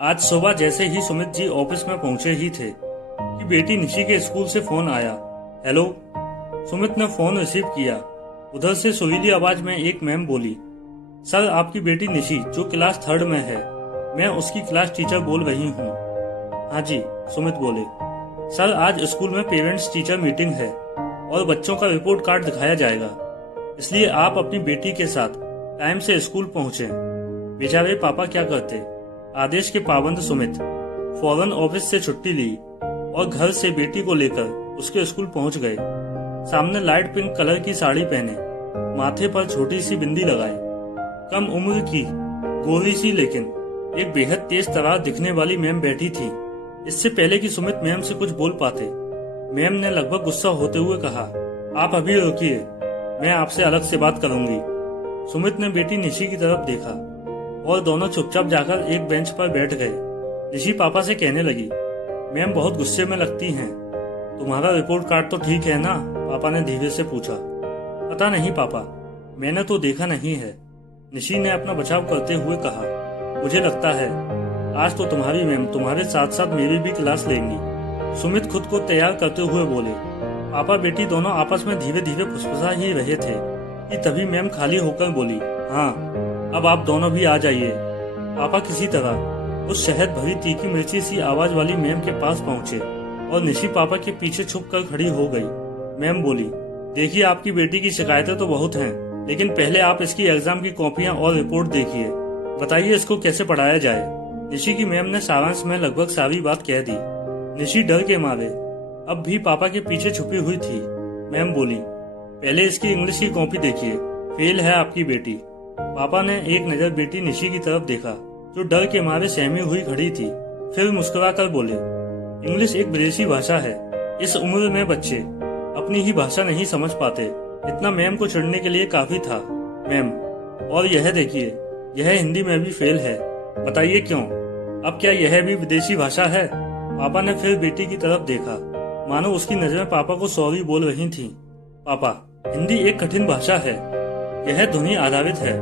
आज सुबह जैसे ही सुमित जी ऑफिस में पहुंचे ही थे कि बेटी निशी के स्कूल से फोन आया। हेलो। सुमित ने फोन रिसीव किया। उधर से सुरीली आवाज में एक मैम बोली, सर आपकी बेटी निशी जो क्लास 3rd में है, मैं उसकी क्लास टीचर बोल रही हूँ। हाँ जी, सुमित बोले। सर आज स्कूल में पेरेंट्स टीचर मीटिंग है और बच्चों का रिपोर्ट कार्ड दिखाया जाएगा, इसलिए आप अपनी बेटी के साथ टाइम से स्कूल पहुंचे। बेचारे पापा क्या करते। आदेश के पाबंद सुमित फौरन ऑफिस से छुट्टी ली और घर से बेटी को लेकर उसके स्कूल पहुंच गए। सामने लाइट पिंक कलर की साड़ी पहने, माथे पर छोटी सी बिंदी लगाए, कम उम्र की गोरी सी लेकिन एक बेहद तेज तरार दिखने वाली मैम बैठी थी। इससे पहले कि सुमित मैम से कुछ बोल पाते, मैम ने लगभग गुस्सा होते हुए कहा, आप अभी रुकिए, मैं आपसे अलग से बात करूंगी। सुमित ने बेटी निशी की तरफ देखा और दोनों चुपचाप जाकर एक बेंच पर बैठ गए। निशी पापा से कहने लगी, मैम बहुत गुस्से में लगती हैं। तुम्हारा रिपोर्ट कार्ड तो ठीक है ना? पापा ने धीरे से पूछा। पता नहीं पापा, मैंने तो देखा नहीं है, निशी ने अपना बचाव करते हुए कहा। मुझे लगता है आज तो तुम्हारी मैम तुम्हारे साथ साथ मेरी भी क्लास लेंगी। सुमित खुद को तैयार करते हुए बोले। पापा बेटी दोनों आपस में धीरे धीरे फुसफुसा ही रहे थे कि तभी मैम खाली होकर बोली, हाँ अब आप दोनों भी आ जाइए। पापा किसी तरह उस शहद भरी तीखी मिर्ची सी आवाज वाली मैम के पास पहुंचे और निशी पापा के पीछे छुप कर खड़ी हो गई। मैम बोली, देखिए आपकी बेटी की शिकायतें तो बहुत हैं, लेकिन पहले आप इसकी एग्जाम की कॉपियां और रिपोर्ट देखिए, बताइए इसको कैसे पढ़ाया जाए। निशी की मैम ने सारांश में लगभग सारी बात कह दी। निशी डर के मारे अब भी पापा के पीछे छुपी हुई थी। मैम बोली, पहले इसकी इंग्लिश की कॉपी देखिए, फेल है आपकी बेटी। पापा ने एक नजर बेटी निशी की तरफ देखा जो डर के मारे सहमी हुई खड़ी थी, फिर मुस्कुराकर बोले, इंग्लिश एक विदेशी भाषा है, इस उम्र में बच्चे अपनी ही भाषा नहीं समझ पाते। इतना मैम को चिढ़ने के लिए काफी था। मैम, और यह देखिए, यह हिंदी में भी फेल है, बताइए क्यों? अब क्या यह भी विदेशी भाषा है? पापा ने फिर बेटी की तरफ देखा, मानो उसकी नजरें पापा को सॉरी बोल रही थीं। पापा, हिंदी एक कठिन भाषा है, यह ध्वनि आधारित है,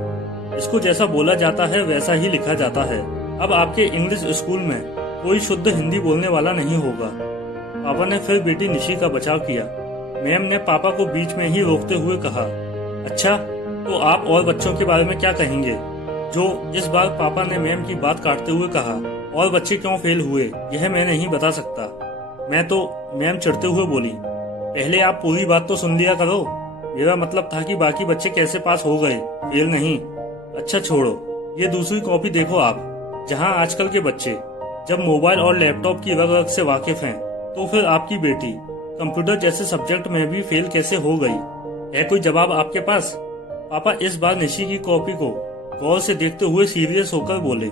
इसको जैसा बोला जाता है वैसा ही लिखा जाता है। अब आपके इंग्लिश स्कूल में कोई शुद्ध हिंदी बोलने वाला नहीं होगा। पापा ने फिर बेटी निशी का बचाव किया। मैम ने पापा को बीच में ही रोकते हुए कहा, अच्छा तो आप और बच्चों के बारे में क्या कहेंगे? जो इस बार पापा ने मैम की बात काटते हुए कहा, और बच्चे क्यों फेल हुए यह मैं नहीं बता सकता। मैं तो, मैम चिढ़ते हुए बोली, पहले आप पूरी बात तो सुन लिया करो, मेरा मतलब था कि बाकी बच्चे कैसे पास हो गए, फेल नहीं। अच्छा छोड़ो, ये दूसरी कॉपी देखो आप, जहाँ आजकल के बच्चे जब मोबाइल और लैपटॉप की रग रग से वाकिफ हैं, तो फिर आपकी बेटी कंप्यूटर जैसे सब्जेक्ट में भी फेल कैसे हो गई? है कोई जवाब आपके पास? पापा इस बार निशी की कॉपी को गौर से देखते हुए सीरियस होकर बोले,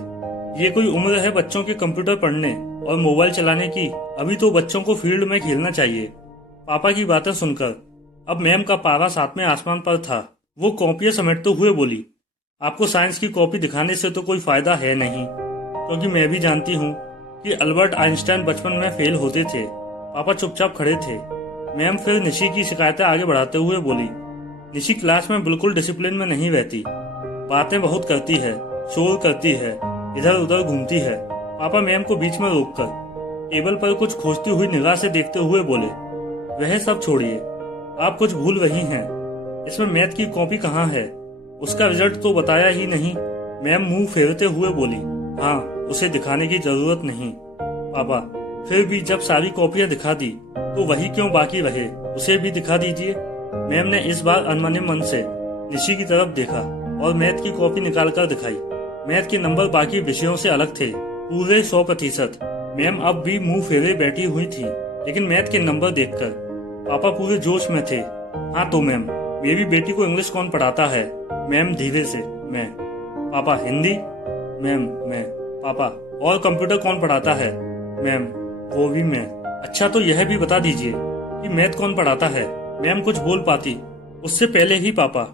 ये कोई उम्र है बच्चों के कंप्यूटर पढ़ने और मोबाइल चलाने की? अभी तो बच्चों को फील्ड में खेलना चाहिए। पापा की बातें सुनकर अब मैम का पारा 7वें आसमान पर था। वो कॉपियां समेटते हुए बोली, आपको साइंस की कॉपी दिखाने से तो कोई फायदा है नहीं, क्योंकि मैं भी जानती हूँ कि अल्बर्ट आइंस्टाइन बचपन में फेल होते थे। पापा चुपचाप खड़े थे। मैम फिर निशी की शिकायतें आगे बढ़ाते हुए बोली, निशी क्लास में बिल्कुल डिसिप्लिन में नहीं रहती, बातें बहुत करती है, शोर करती है, इधर उधर घूमती है। पापा मैम को बीच में रोककर टेबल पर कुछ खोजती हुई निगाह से देखते हुए बोले, वह सब छोड़िए, आप कुछ भूल रही हैं, इसमें मैथ की कॉपी कहाँ है? उसका रिजल्ट तो बताया ही नहीं। मैम मुंह फेरते हुए बोली, हाँ उसे दिखाने की जरूरत नहीं। पापा, फिर भी जब सारी कॉपियां दिखा दी तो वही क्यों बाकी रहे, उसे भी दिखा दीजिए। मैम ने इस बार अनमने मन से निशी की तरफ देखा और मैथ की कॉपी निकालकर दिखाई। मैथ के नंबर बाकी विषयों से अलग थे, पूरे 100%। मैम अब भी मुंह फेरे बैठी हुई थी, लेकिन मैथ के नंबर देखकर पापा पूरे जोश में थे। हाँ तो मैम, मेरी बेटी को इंग्लिश कौन पढ़ाता है? मैम धीरे से, मैं। पापा, हिंदी? मैम, मैं। पापा, और कंप्यूटर कौन पढ़ाता है? मैम, वो भी मैं। अच्छा तो यह भी बता दीजिए कि मैथ कौन पढ़ाता है? मैम कुछ बोल पाती, उससे पहले ही पापा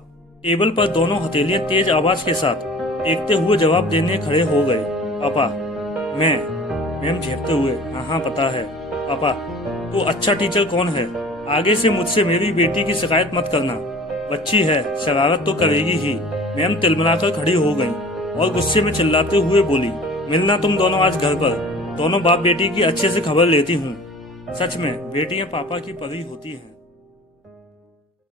टेबल पर दोनों हथेलियां तेज आवाज के साथ टेकते हुए जवाब देने खड़े हो गए। पापा, मैं। मैम झेपते हुए, हाँ हाँ पता है। पापा, तो अच्छा टीचर कौन है? आगे से मुझसे मेरी बेटी की शिकायत मत करना, बच्ची है, शरारत तो करेगी ही। मैम तिलमिलाकर खड़ी हो गईं और गुस्से में चिल्लाते हुए बोली, मिलना तुम दोनों आज घर पर। दोनों बाप बेटी की अच्छे से खबर लेती हूँ। सच में बेटियां पापा की परी होती हैं।